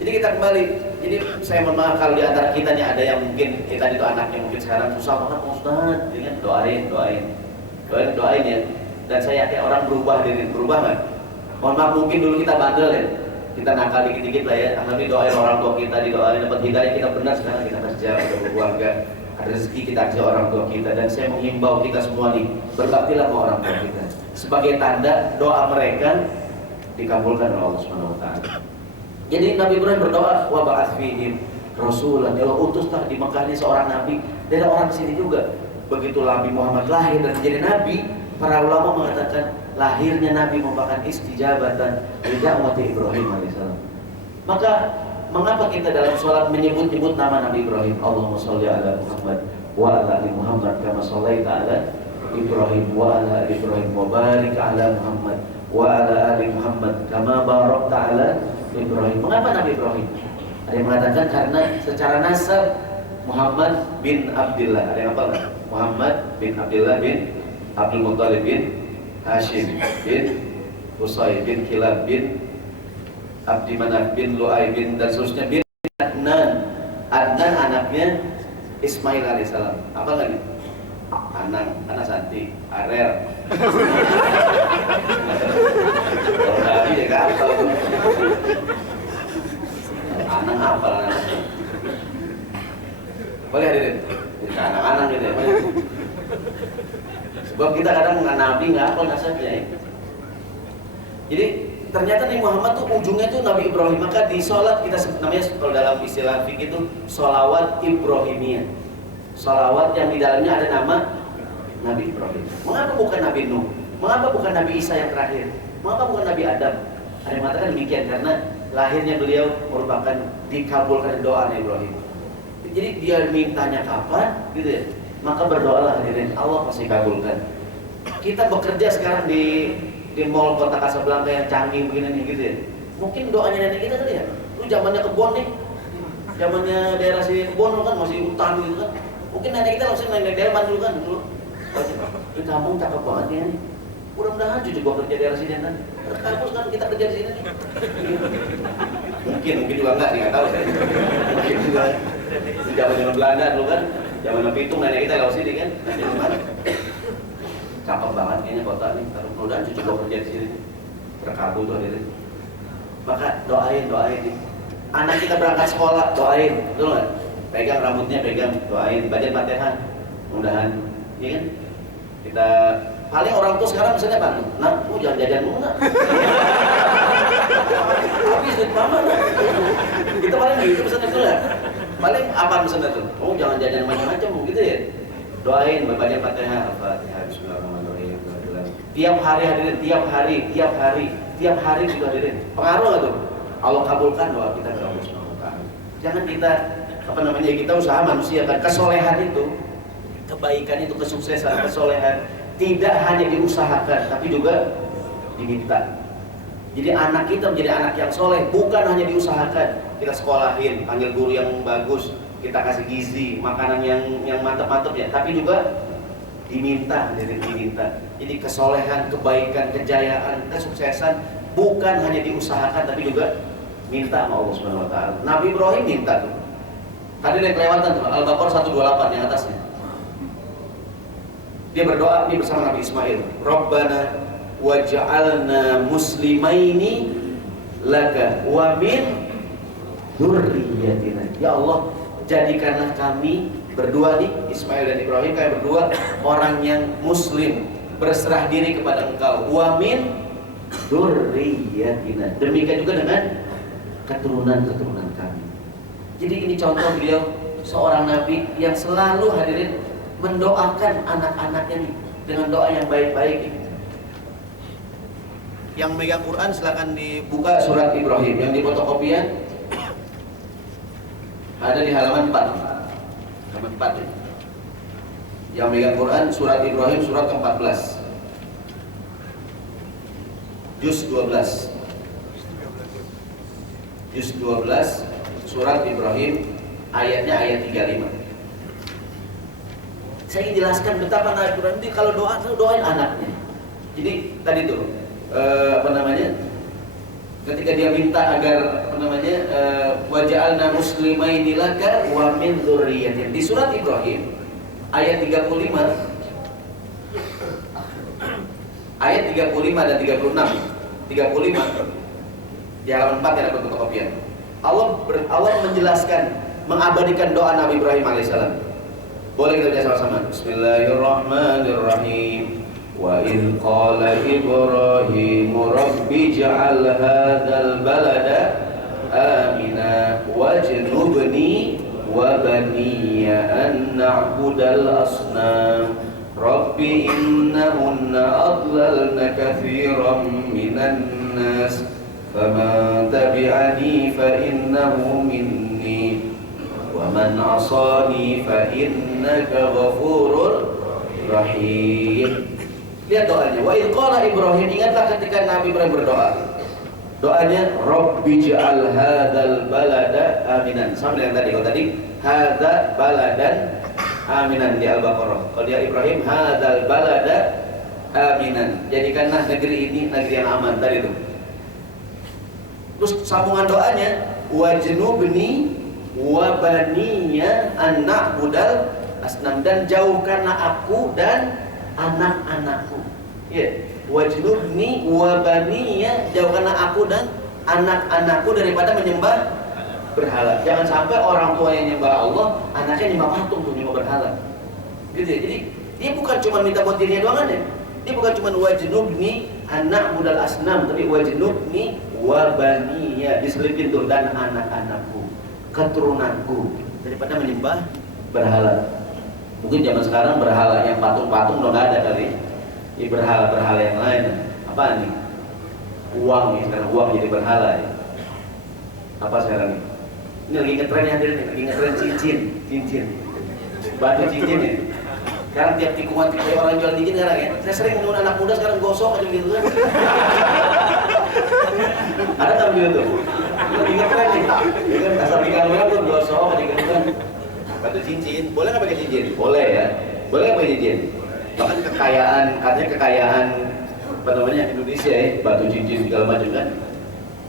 Jadi kita kembali. Jadi saya mohon maaf kalau di antara kita nih ada yang mungkin kita itu anaknya mungkin sekarang susah banget Ustaz, dengan doain ya. Dan saya yakin orang berubah nggak? Mohon maaf mungkin dulu kita bandel ya, kita nakal dikit-dikit lah ya. Alhamdulillah doain orang tua kita, didoain dapat hidayah, kita benar sekarang kita kerja, kita berkeluarga, ada rezeki kita kasih orang tua kita. Dan saya menghimbau kita semua nih, berbaktilah sama orang tua kita sebagai tanda doa mereka dikabulkan oleh Allah Subhanahu wa taala. Jadi Nabi Ibrahim berdoa, wa ba'ats fihim rasulan, ya Allah utuslah di Mekah ini seorang nabi dari orang sini juga. Begitu Nabi Muhammad lahir dan menjadi nabi, para ulama mengatakan lahirnya Nabi merupakan istijabatan li da'wati Ibrahim alaihissalam. Maka mengapa kita dalam sholat menyebut-nyebut nama Nabi Ibrahim? Allahumma sholli ala Muhammad wa ala ali Muhammad kama shallaita ala Ibrahim wa ala ali Ibrahim wa barik ala Muhammad wa ala ali Muhammad kama barakta ala Ibrahim. Mengapa Nabi Ibrahim? Ada yang mengatakan karena secara nasab Muhammad bin Abdullah. Ada yang apa? Muhammad bin Abdullah bin Abdul Muttalib bin Hashim bin Qusay bin Kilab bin Abdi Manaf bin Lu'ay bin dan seterusnya bin Adnan. Adnan anaknya Ismail alaihissalam. Apa lagi? Anak Santi, Arel. Kalau Nabi ya kan? Anak apa anak? Boleh hadirin? Anak-anak gitu ya. Sebab kita kadang nggak Nabi nggak apa nasabnya ya. Jadi ternyata Nabi Muhammad tuh ujungnya tuh Nabi Ibrahim. Maka di sholat kita namanya, kalau dalam istilah fikih itu sholawat Ibrahimiyah, sholawat yang di dalamnya ada nama Nabi Ibrahim. Mengapa bukan Nabi Nuh? Mengapa bukan Nabi Isa yang terakhir? Mengapa bukan Nabi Adam? Ada yang mengatakan demikian karena lahirnya beliau merupakan dikabulkan doa Nabi Ibrahim. Jadi dia mintanya kapan, gitu ya? Maka berdoalah hadirin, Allah pasti kabulkan. Kita bekerja sekarang di mall kota Casablanca yang canggih begini nih, gitu ya. Mungkin doanya nenek kita kali ya. Lu zamannya kebon nih, zamannya daerah sini kebon kan masih hutan gitu kan. Mungkin nenek kita langsung naik delman dulu kan dulu. Di kampung cakep banget ya nih. Mudah-mudahan cucu gua kerja daerah sini kan. Kampus kan kita kerja di sini nih. Mungkin juga enggak sih, enggak tahu saya. Mungkin juga. Zaman Belanda dulu kan, zaman Pitung nenek kita lewat sini kan. Cakep banget kayaknya kota nih. Mudah-mudahan cucu gua kerja di sini. Terkabul tuh hadirin. Maka doain. Anak kita berangkat sekolah, doain, betul nggak? Pegang rambutnya, doain, baca Fatihah. Mudahan, iya kan? Kita paling orang tua sekarang misalnya Pak, nak, jangan jajan mulu nak. Habis duit mama nak. Kita paling gitu pesannya tuh lah. Paling apa pesannya tuh? Jangan jajan macam-macam gitu ya. Doain, baca Fatihah, Al-Fatihah, Bismillahirrahmanirrahim. Tiap hari hadirin, tiap hari juga hadirin. Pengaruh nggak tuh? Allah kabulkan doa kita ke Allah Subhanahu wa Ta'ala. Jangan kita kita usaha manusia kan, kesolehan itu, kebaikan itu, kesuksesan, kesolehan tidak hanya diusahakan tapi juga diminta. Jadi anak kita menjadi anak yang soleh bukan hanya diusahakan, kita sekolahin, panggil guru yang bagus, kita kasih gizi, makanan yang mantap-mantap ya, tapi juga diminta. Jadi kesolehan, kebaikan, kejayaan, kesuksesan bukan hanya diusahakan tapi juga minta sama Allah Subhanahu wa Ta'ala. Nabi Ibrahim minta tuh. Tadi udah kelewatan tuh, Al-Baqarah 128 yang atasnya. Dia berdoa ini bersama Nabi Ismail. Rabbana waj'alna muslimaini laka wa min dzurriyyatina. Ya Allah, jadikanlah kami berdua nih, Ismail dan Ibrahim, kami berdua orang yang muslim, berserah diri kepada Engkau. Wa min dzurriyyatina. Demikian juga dengan keturunan kami. Jadi ini contoh beliau seorang nabi yang selalu hadirin mendoakan anak-anaknya nih dengan doa yang baik-baik. Yang megang Quran silakan dibuka surat Ibrahim yang di fotokopian ada di halaman 4. Halaman 4 ya. Yang megang Quran surat Ibrahim surat ke-14. Juz 12. Juz 12 surat Ibrahim ayatnya ayat 35. Saya ingin jelaskan betapa Nabi Ibrahim itu kalau doain anaknya. Jadi tadi tuh ketika dia minta agar waja'alna muslimaini laka wa min dzurriyyatin. Di surat Ibrahim ayat 35 ayat 35 dan 36. 35 di halaman 4 yang ada fotokopian. Allah menjelaskan, mengabadikan doa Nabi Ibrahim alaihissalam. Boleh kita baca sama-sama. Bismillahirrahmanirrahim. Wa idh qala Ibrahim rabbi ij'al hadzal balada amina wajnubni wa baniya an na'budal asnam. Rabbi innahunna adlalna katsiran minan nas. فَمَنْ تَبِعَنِي فَإِنَّهُ مِنِّي وَمَنْ عَصَانِي فَإِنَّكَ غَفُورٌ رَحِيمٌ. Lihat doanya. Wa idh qala Ibrahim, ingatlah ketika Nabi Ibrahim berdoa. Doanya Rabbi ja'al hadzal balada aminan. Sama dengan tadi. Kalau tadi hadza baladan aminan di Al-Baqarah. Kalau dia Ibrahim hadzal balada aminan. Jadikanlah negeri ini negeri yang aman tadi itu. Terus sambungan doanya wajnubni wa baniya an na'budal asnam, dan jauhkanlah aku dan anak-anakku. Ya, wajnubni wa baniya, jauhkanlah aku dan anak-anakku daripada menyembah berhala. Jangan sampai orang tua yang nyembah Allah, anaknya nyembah patung tuh, nyembah berhala. Gitu ya. Jadi dia bukan cuma minta buat dirinya doang ya. Ini bukan cuma wajnubni anak budal asnam, tapi wajnubni wabaniya, diselipin tuh, dan anak-anakku, keturunanku, daripada menyembah berhala. Mungkin zaman sekarang berhala yang patung-patung udah nggak ada kali. Ini berhala-berhala yang lain. Apa nih? Uang nih, sekarang uang jadi berhala ya. Apa sekarang nih? Ini lagi ngetren ya, lagi ngetren cincin. Batu cincin ya. Sekarang tiap tikungan orang jual cincin sekarang ya. Saya sering menurut anak muda sekarang gosok aja gitu kan. Ada nggak begitu? Lagi ngetren nih. Ya kan asal ikan merah tuh gosok aja gitu kan. Batu cincin, boleh nggak pakai cincin? Boleh ya. Boleh nggak pakai cincin? Bahkan kekayaan, katanya kekayaan apa namanya Indonesia ya, batu cincin segala macam kan.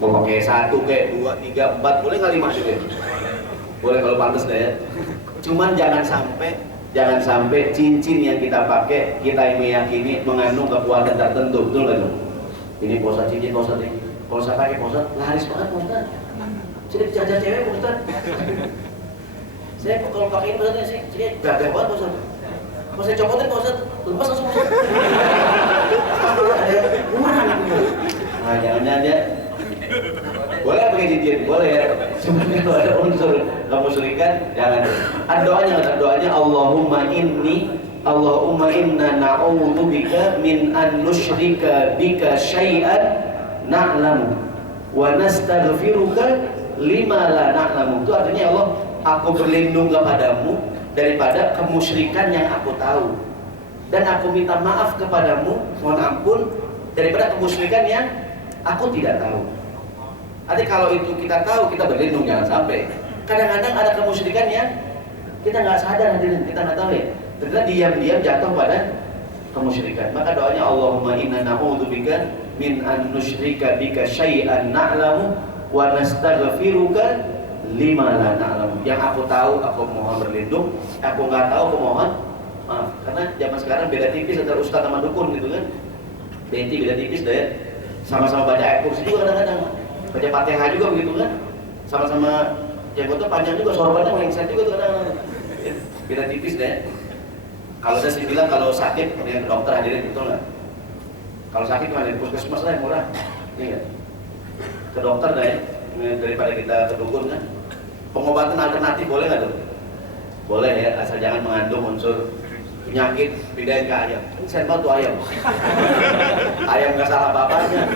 Mau pakai 1, kayak 2, 3, 4, boleh nggak 5 juga? Boleh kalau pantas deh ya. Cuman jangan sampai cincin yang kita pakai kita meyakini mengandung kekuatan tertentu, betul nggak tuh? Ini posat cincin, posat ini, kalau saya pakai posat laris banget posat. Saya dijajar cewek posat. Saya kalau pakai ini posatnya sih, saya gagah banget posat. Kalau saya copotin posat, lepas langsung posat. Ada kurang gitu. Nah jangan-jangan ya. Boleh pakai cincin, boleh ya. Cuma kalau ada unsur kamu syirikan, jangan. Ada doanya Allahumma inna na'udzubika min an nusyrika bika syai'an na'lamu wa nastaghfiruka lima la na'lamu. Itu artinya Allah, aku berlindung kepadamu daripada kemusyrikan yang aku tahu, dan aku minta maaf kepadamu, mohon ampun, daripada kemusyrikan yang aku tidak tahu. Nanti kalau itu kita tahu, kita berlindung, jangan sampai. Kadang-kadang ada kemusyrikan yang kita nggak sadar, hadirin, kita nggak tahu ya. Ternyata diam-diam jatuh pada kemusyrikan. Maka doanya Allahumma inna na'udzubika min an nusyrika bika syai'an na'lamu wa nastaghfiruka lima la na'lamu. Yang aku tahu, aku mohon berlindung. Aku nggak tahu, aku mohon maaf. Karena zaman sekarang beda tipis antara ustaz sama dukun gitu kan. Beda tipis deh ya. Sama-sama baca ayat kursi juga kadang-kadang. Baca Fatihah juga begitu kan, sama-sama jenggotnya panjang juga, sorbannya melengsar juga tuh kadang-kadang. Beda tipis deh. Kalau saya sih bilang kalau sakit dengan dokter hadirin, betul nggak? Kalau sakit kemana? Puskesmas lah yang murah, ini nggak? Ke dokter deh, daripada kita ke dukun kan. Pengobatan alternatif boleh nggak tuh? Boleh ya, asal jangan mengandung unsur penyakit, pindahin ke ayam. Ini saya tuh ayam. Ayam nggak salah bapaknya.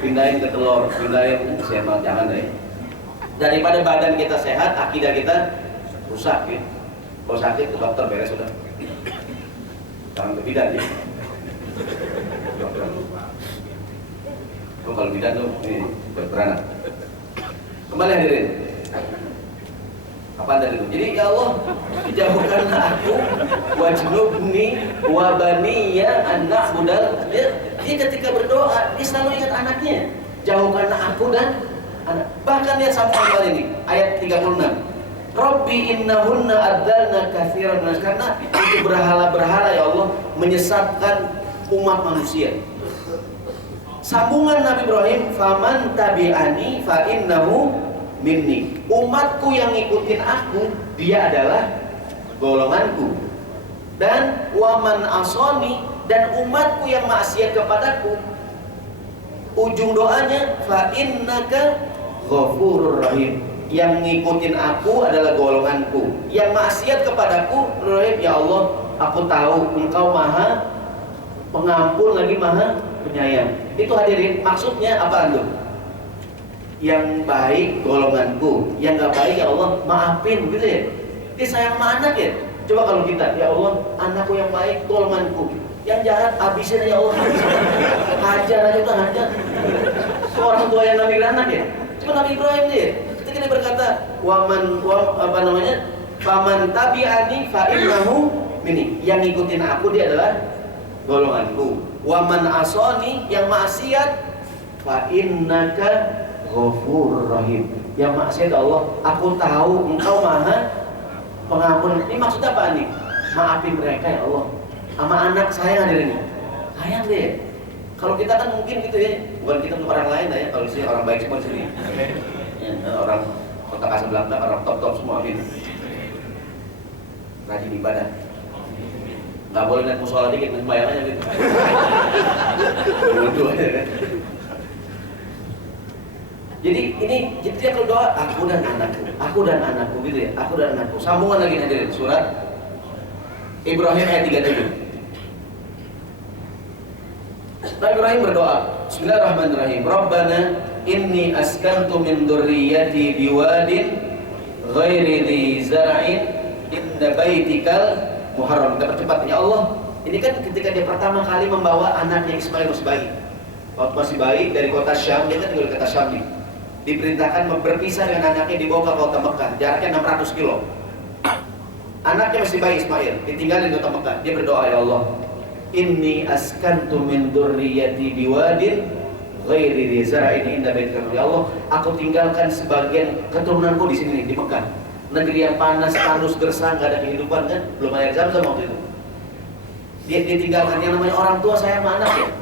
Pindahin ke telur, pindahin sehat, jangan deh. Daripada badan kita sehat, akidah kita rusak ya. Kalau sakit ke dokter beres sudah. Jangan ke bidan ya. Kalau bidan tuh ini beranak. Kembali hadirin. Apa tadi itu? Jadi ya Allah, jauhkanlah aku wajnubni wabaniya anak budal. Dia ketika berdoa, dia selalu ingat anaknya. Jauhkanlah aku dan anak. Bahkan lihat sampai ayat ini, ayat 36. Rabbi innahunna adzalna katsiran minas, karena itu berhala-berhala ya Allah menyesatkan umat manusia. Sambungan Nabi Ibrahim, faman tabi'ani fa innahu minni. Umatku yang ngikutin aku, dia adalah golonganku. Dan waman asoni, dan umatku yang maksiat kepadaku, ujung doanya fa innaka ghafurur rahim. Yang ngikutin aku adalah golonganku, yang maksiat kepadaku, ya Allah, aku tahu Engkau Maha Pengampun lagi Maha Penyayang. Itu hadirin, maksudnya apa antum? Yang baik golonganku, yang nggak baik ya Allah maafin, gitu ya. Dia sayang sama anak ya. Coba kalau kita, ya Allah, anakku yang baik golonganku, yang jahat habisin ya Allah. Hajar aja tuh, hajar. Orang tua yang ngambil anak ya. Cuma Nabi Ibrahim dia. Ketika dia berkata, faman tabi'ani fa innahu minni. Yang ngikutin aku dia adalah golonganku. Waman asoni, yang maksiat, fa innaka ghafurur rahim. Yang maksiat Allah, aku tahu Engkau Maha Pengampun. Ini maksudnya apa nih? Maafin mereka ya Allah. Sama anak saya hadirin. Sayang deh. Kalau kita kan mungkin gitu ya, bukan kita untuk orang lain ya. Kalau sih orang baik semua di sini. Orang kota Kasablanka, orang top semua, amin. Rajin ibadah. Nggak boleh naik musola dikit, bayangannya gitu. Bodoh ya kan. Jadi dia kalau doa, aku dan anakku gitu ya, aku dan anakku. Sambungan lagi hadirin surat Ibrahim ayat 37. Nabi Ibrahim berdoa, Bismillahirrahmanirrahim. Rabbana inni askantu min dzurriyyati biwadin ghairi dzi zar'in inda baitikal muharram. Kita percepat ya Allah. Ini kan ketika dia pertama kali membawa anaknya Ismail masih bayi. Waktu masih bayi dari kota Syam, dia kan tinggal di kota Syam nih. Diperintahkan berpisah dengan anaknya dibawa ke kota Mekah, jaraknya 600 kilo. Anaknya masih bayi Ismail, ditinggalin di kota Mekah. Dia berdoa, ya Allah, inni askantu min dzurriyyati biwadin ghairi dzi zar'in inda baitikal muharram. Ya Allah, aku tinggalkan sebagian keturunanku di sini di Mekah. Negeri yang panas, tandus, gersang, gak ada kehidupan kan, belum ada Zam-Zam waktu itu. Dia ditinggalkan, yang namanya orang tua sayang sama anak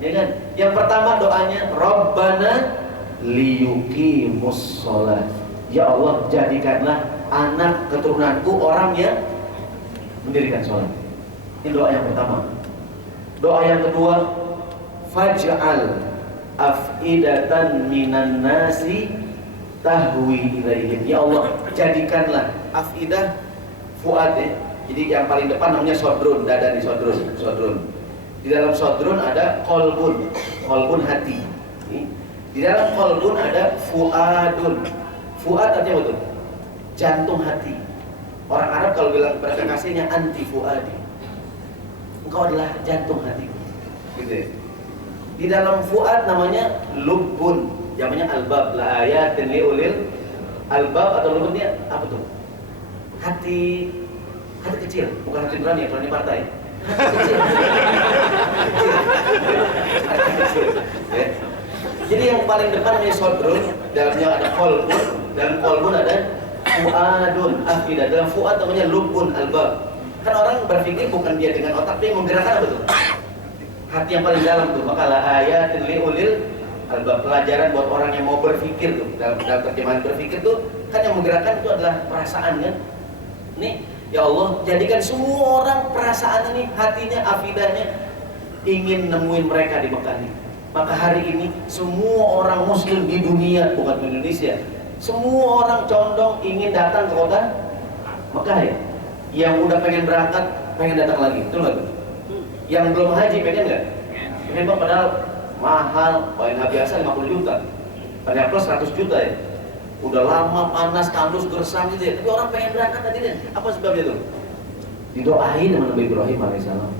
ya kan? Yang pertama doanya, Rabbana liyuqimus sholat. Ya Allah, jadikanlah anak keturunanku orang yang mendirikan sholat. Ini doa yang pertama. Doa yang kedua, faj'al af'idatan minan nasi tahwi ilaihim. Ya Allah, jadikanlah afidah fuad ya. Jadi yang paling depan namanya sodrun, dada di sodrun. Di dalam sodrun ada kolbun hati. Di dalam kolbun ada fuadun. Fuad artinya betul, jantung hati. Orang Arab kalau bilang presentasinya anti fuadi, engkau adalah jantung hati. Gitu ya. Di dalam fuad namanya lubbun, namanya albab, la ayatin liulil albab atau lubbunnya apa tuh? Hati kecil, bukan hati nurani, nurani partai. Hati kecil. Ya. Jadi yang paling depan namanya sodrun, dalamnya ada kolbun, dalam kolbun ada fuadun, afidah. Dalam fuad namanya lubbun albab. Kan orang berpikir bukan dia dengan otak, dia menggerakkan apa tuh? Hati yang paling dalam tuh. Maka la ayatin liulil albab, pelajaran buat orang yang mau berpikir tuh. Dalam terjemahan berpikir tuh kan yang menggerakkan itu adalah perasaan kan. Nih, ya Allah, jadikan semua orang perasaan ini, hatinya, afidahnya ingin nemuin mereka di Mekah nih. Maka hari ini semua orang muslim di dunia, bukan di Indonesia, semua orang condong ingin datang ke kota Mekah ya. Yang udah pengen berangkat, pengen datang lagi, betul nggak? Yang belum haji pengen nggak? Pengen Pak, padahal mahal, paling biasa 50 juta, padahal plus 100 juta ya. Udah lama panas, tandus, gersang gitu ya. Tapi orang pengen berangkat tadi deh. Apa sebabnya tuh? Didoain sama Nabi Ibrahim alaihissalam.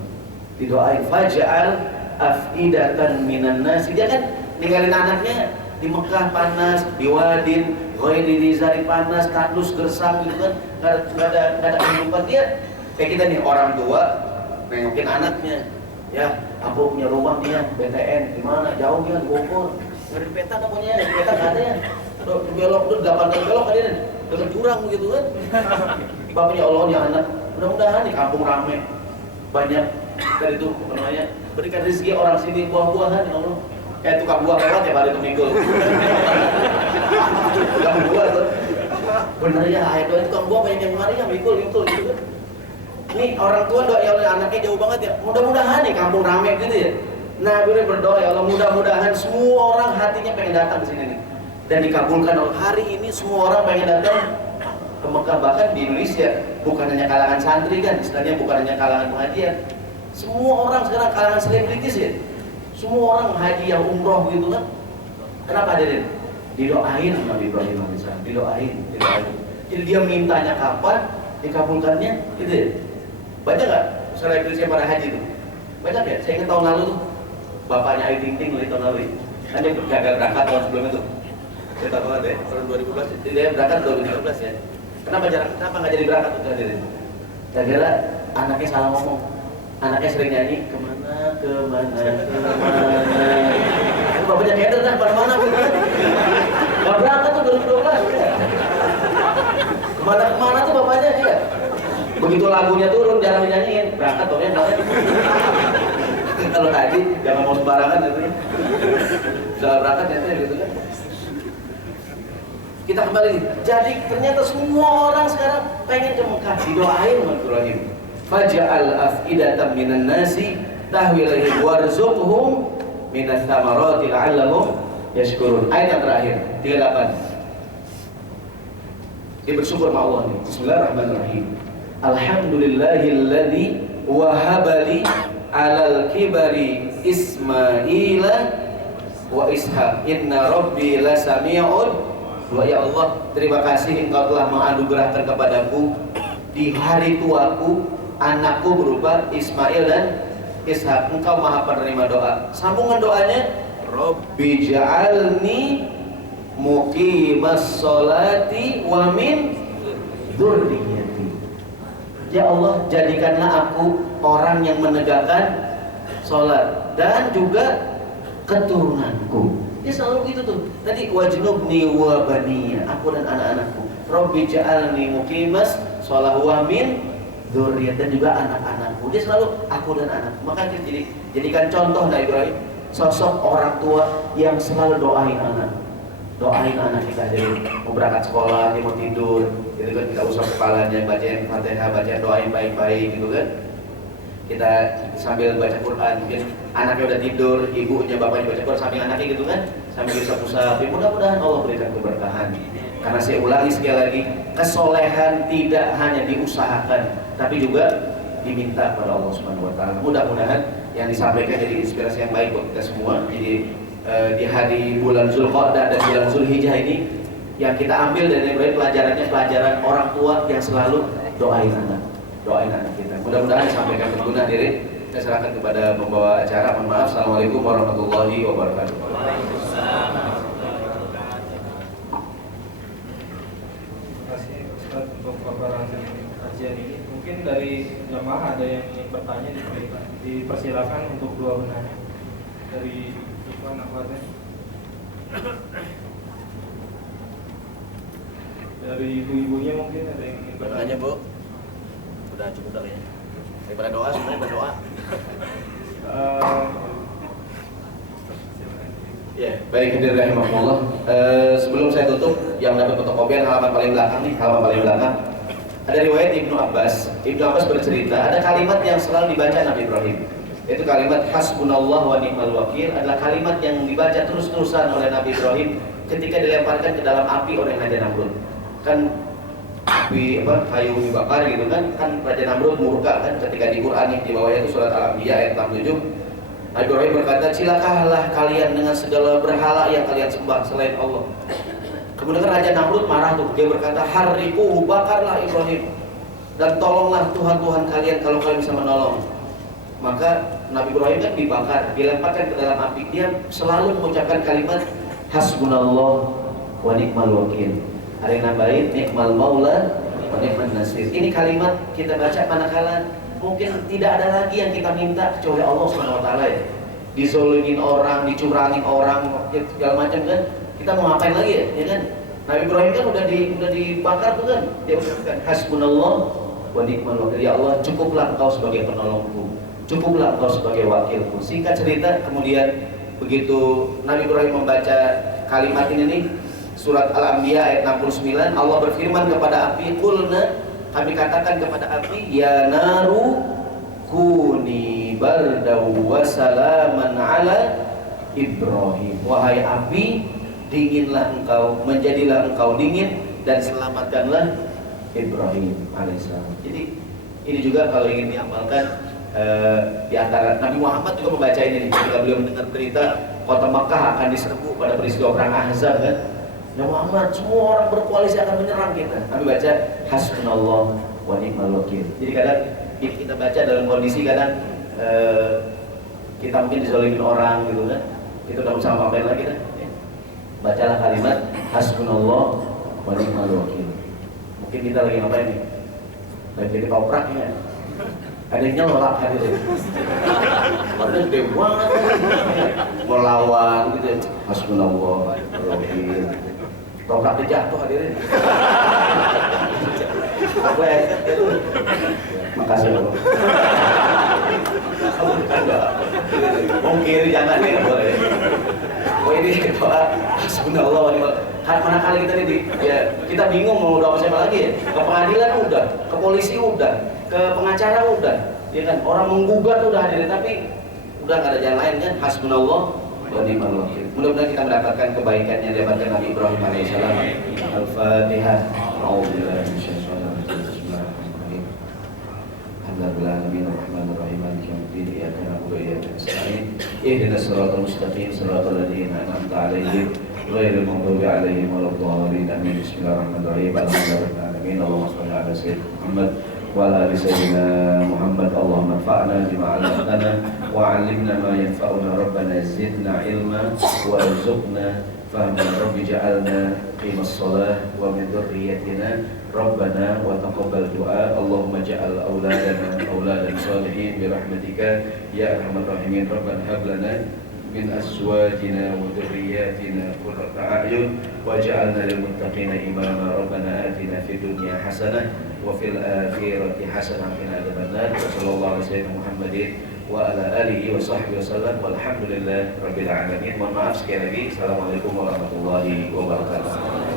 Didoain faj'al af'idatan minan nas. Dia kan ninggalin anaknya di Mekah panas, di Wadin, ghairi dzi zar'in panas, tandus, gersang gitu kan. Enggak ada kehidupan. Dia kayak kita nih orang tua nengokin anaknya. Ya, aku punya rumah nih ya, BTN, di mana? Jauh ya, di Bogor. Nggak ada peta namanya, di peta nggak ada ya. Belok tuh 8 kali belok kan, dekat jurang gitu kan. Bapaknya Allah nih anak, mudah-mudahan nih kampung rame, banyak dari itu namanya berikan rezeki orang sini buah-buahan ya Allah. Kayak tukang buah lewat ya hari itu minggu. Tukang buah tuh. Bener ya, ayat doa tukang buah banyak yang mari ya mikul gitu kan. Ini orang tua doa ya Allah anaknya jauh banget ya. Mudah-mudahan nih kampung rame gitu ya. Nah, gue berdoa ya Allah mudah-mudahan semua orang hatinya pengen datang ke sini nih. Dan dikabulkan oleh hari ini semua orang pengen datang ke Mekah, bahkan di Indonesia bukan hanya kalangan santri kan, istilahnya bukan hanya kalangan pengajian, semua orang sekarang kalangan selebritis ya, semua orang haji yang umroh gitu kan. Kenapa hadirin? Didoain sama Nabi Ibrahim alaihissalam, didoain. Jadi dia mintanya kapan dikabulkannya gitu ya. Banyak nggak selebritis yang pada haji tuh? Banyak ya. Saya ingat tahun lalu tuh bapaknya Ayu Ting Ting tahun lalu kan dia gagal berangkat tahun sebelumnya tuh. Kita tahu deh, tahun 2012, dia berangkat 2013 ya. Kenapa nggak jadi berangkat tuh hadirin? Gara-gara anaknya salah ngomong. Anaknya sering nyanyi kemana. Itu bapaknya keder dah mana gitu. Nggak berangkat tuh 2012 ya. Kemana tuh bapaknya ya. Begitu lagunya turun jarang nyanyiin, berangkat tuh ya. Kalau haji jangan mau sembarangan gitu. Jangan berangkat ya gitu kan. Kita kembali, jadi ternyata semua orang sekarang pengen ke Mekah, didoain sama Ibrahim. faj'al af'idatan minan nasi tahwi ilaihim warzuqhum minas thamarati la'allahum yashkurun. Ayat yang terakhir 38. Dia bersyukur sama Allah nih. Bismillahirrahmanirrahim. Alhamdulillahilladzi wahabali alal kibari Ismaila wa Ishaq inna rabbi lasami'un wa ya Allah, terima kasih Engkau telah menganugerahkan kepadaku di hari tuaku anakku berupa Ismail dan Ishak. Engkau maha penerima doa. Sambungan doanya, Rabbi ja'alni muqimas sholati wa min dzurriyyati. Ya Allah, jadikanlah aku orang yang menegakkan sholat dan juga keturunanku. Dia selalu gitu tuh. Tadi wajnubni wa baniya, aku dan anak-anakku. Rabbi ja'alni muqimas sholat wa min dzurriyyati, dan juga anak-anakku. Dia selalu aku dan anakku. Maka kita jadikan contoh Nabi Ibrahim, sosok orang tua yang selalu doain anak kita. Jadi mau berangkat sekolah, dia mau tidur, gitu kan, kita usap kepalanya, bacain Fatihah, bacain doain baik-baik gitu kan. Kita sambil baca Quran, mungkin anaknya udah tidur, ibunya, bapaknya baca Quran sambil anaknya gitu kan, sambil usap-usap. Mudah-mudahan Allah berikan keberkahan. Karena saya ulangi sekali lagi, kesolehan tidak hanya diusahakan, tapi juga diminta pada Allah Subhanahu wa taala. Mudah-mudahan yang disampaikan jadi inspirasi yang baik buat kita semua. Jadi di hari bulan Zulqa'dah dan bulan Zulhijjah ini yang kita ambil dari Ibrahim, pelajaran orang tua yang selalu doain anak kita. Mudah-mudahan disampaikan berguna. Diri saya serahkan kepada pembawa acara. Mohon maaf. Assalamualaikum warahmatullahi wabarakatuh. Terima kasih Ustaz untuk paparan kajian ini. Mungkin dari jamaah ada yang ingin bertanya, dipersilakan untuk dua bertanya. Dari Ikhwan Akhwatnya. Dari ibu-ibunya mungkin ada yang ingin bertanya. Bu, udah cukup kali ya. Daripada doa, sebenarnya berdoa. Ya, baik, hadirin rahimahullah. Sebelum saya tutup, yang dapat fotokopian halaman paling belakang nih, halaman paling belakang. Ada riwayat Ibnu Abbas. Ibnu Abbas bercerita, ada kalimat yang selalu dibaca Nabi Ibrahim. Itu kalimat hasbunallah wa ni'mal wakil, adalah kalimat yang dibaca terus-terusan oleh Nabi Ibrahim ketika dilemparkan ke dalam api oleh Raja Namrud. Kan api kayu dibakar gitu kan Raja Namrud murka kan, ketika di Quran di bawahnya itu surat Al-Anbiya ayat 67. Nabi Ibrahim berkata, "Cilakalah kalian dengan segala berhala yang kalian sembah selain Allah." Kemudian Raja Namrud marah tuh, dia berkata, "Harriquhu, bakarlah Ibrahim, dan tolonglah Tuhan-Tuhan kalian kalau kalian bisa menolong." Maka Nabi Ibrahim kan dibakar, dilemparkan ke dalam api. Dia selalu mengucapkan kalimat hasbunallah wa ni'mal wakil. Ada yang nambahin ni'mal maula wa ni'man nasir. Ini kalimat kita baca manakala mungkin tidak ada lagi yang kita minta kecuali Allah Subhanahu wa taala ya. Dizolimin orang, dicurangin orang, segala macam kan. Kita mau ngapain lagi ya kan? Nabi Ibrahim kan udah dibakar tuh kan. Dia berkata hasbunallah wa ni'mal wakil. Ya Allah, cukuplah Engkau sebagai penolongku, cukuplah Engkau sebagai wakilku. Singkat cerita, kemudian begitu Nabi Ibrahim membaca kalimat ini nih, surat Al-Anbiya ayat 69, Allah berfirman kepada api, "Qulna," kami katakan kepada api, "Ya naru kuni bardaw wa salaman ala Ibrahim." Wahai api, dinginlah engkau, menjadilah engkau dingin, dan selamatkanlah Ibrahim alaihissalam. Jadi ini juga kalau ingin diamalkan, di antara Nabi Muhammad juga membaca ini ketika beliau mendengar berita kota Makkah akan diserbu pada peristiwa perang Ahzab kan. Ya Muhammad, semua orang berkoalisi akan menyerang kita. Nabi baca hasbunallah wa ni'mal wakil. Jadi kadang kita baca dalam kondisi kadang kita mungkin dizalimin orang gitu kan. Kita udah usah ngapain lagi kan. Bacalah kalimat hasbunallah wa ni'mal wakil. Mungkin kita lagi ngapain nih? Lagi jadi toprak ya. Ada yang nyelak hadirin. Padahal gede banget. Melawan gitu ya. Hasbunallah wa ni'mal wakil. Toprak jatuh hadirin. Makasih Allah. kabulkan doa. Mau kiri jangan ya, boleh. Oh ini doa Hasbunallah wa ni'mal. Mana kali kita nih ya kita bingung mau doa siapa lagi ya? Ke pengadilan udah, ke polisi udah, ke pengacara udah, ya kan? Orang menggugat udah hadirin tapi udah nggak ada jalan lain kan? Hasbunallah wa ni'mal wakil. Mudah-mudahan kita mendapatkan kebaikan yang didapatkan Nabi Ibrahim alaihissalam. Al-Fatihah. A'udzubillahi minasyaitonir rajim. Bismillahirrahmanirrahim. Alhamdulillahirabbil alamin maliki yaumiddin iyyaka na'budu wa iyyaka nasta'in ihdinas siratal mustaqim siratal ladzina an'amta 'alaihim ghairil maghdubi 'alaihim waladdallin amin. Bismillahirrahmanirrahim. Alhamdulillahirabbil alamin. Allahumma shalli 'ala sayyidina Muhammad wa 'ala ali sayyidina Muhammad. Allahumma anfa'na bima 'allamtana wa 'allimna ma yanfa'una rabbana zidna ilma warzuqna fahma rabbi ja'alna qimas shalah wa min dzurriyyatina Rabbana wa taqabbal du'a. Allahumma ja'al auladana auladan salihin bi rahmatika ya arhamar rahimin. Rabbana hab lana min azwajina wa dhurriyyatina qurrata a'yun waj'alna lil muttaqina imama. Rabbana atina fid dunya hasanah wa fil akhirati hasanah wa qina adzabannar. Sallallahu alaihi wasallam Muhammadin wa ala alihi wa sahbihi wasallam walhamdulillahi rabbil alamin. Mohon maaf sekali lagi. Assalamualaikum warahmatullahi wabarakatuh.